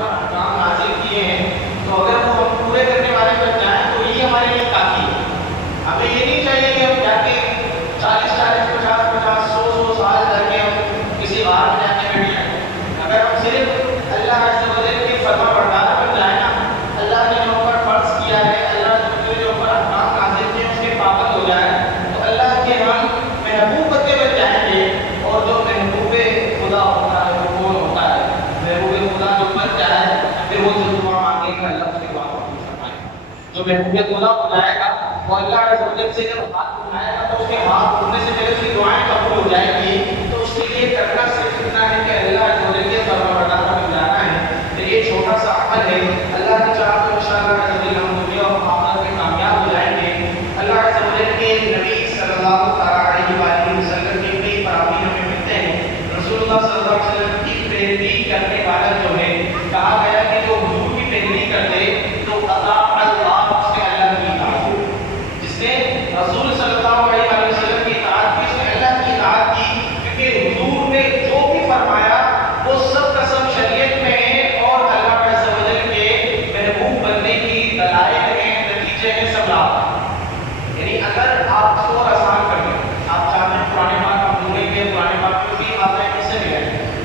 اوپر احکام نازل کیے ہیں تو اگر وہ ہم پورے کرنے والے بن جائیں تو یہ ہمارے لیے کافی ہے. ہمیں یہ نہیں چاہیے کہ ہم جا کے 40 50 100 سال کر کے ہم کسی غار میں جا کے بیٹھ جائیں. اگر ہم صرف اللہ عز و جل کی فرما بردار بن جائیں نا, اللہ نے ہم پر فرض کیا ہے, اللہ نے جو پر احکام نازل کیے ہیں اس کے پابند ہو جائیں تو اللہ کے ہم محبوب بندے بن جائیں گے. اور جو محبوب خدا ہوتا ہے وہ کون ہوتا ہے؟ محبوب خدا جو بن جائے پھر وہ جو دعا مانگے گا اللہ اس کے دعا قبول فرمائے گا. جو محبوب خدا ہو جائے گا وہ اللہ عز و جل سے جب ہاتھ اٹھائے گا تو اس کے ہاتھ اٹھنے سے پہلے اس کی دعائیں قبول ہو جائیں گی. تو اس کے لیے کرنا صرف اتنا ہے کہ اللہ عز و جل کے فرمانبردار بن جانا ہے. تو یہ چھوٹا سا عمل ہے, اللہ کی چاہت تو انشاءاللہ عز و جل ہم دنیا اور آخرت میں کامیاب ہو جائیں گے. اللہ عز و جل کے نبی صلی اللہ علیہ وآلہ وسلم کی کئی فرامین ہمیں ملتے ہیں. رسول اللہ صلی اللہ علیہ وسلم کی پیروی کرنے والا جو ہے, کہا گیا کہ جو حضور کی پیروی کرتے تو اطاع اللہ, اس نے اللہ کی اطاعت کی. جس نے رسول صلی اللہ علیہ وسلم کی اطاعت کی اس نے اللہ کی اطاعت کی, کیونکہ حضور نے جو بھی فرمایا وہ سب کا سب شریعت میں ہے اور اللہ عز و جل کے محبوب بننے کی دلائل ہیں, نتیجے ہیں, سب لاحق. یعنی اگر آپ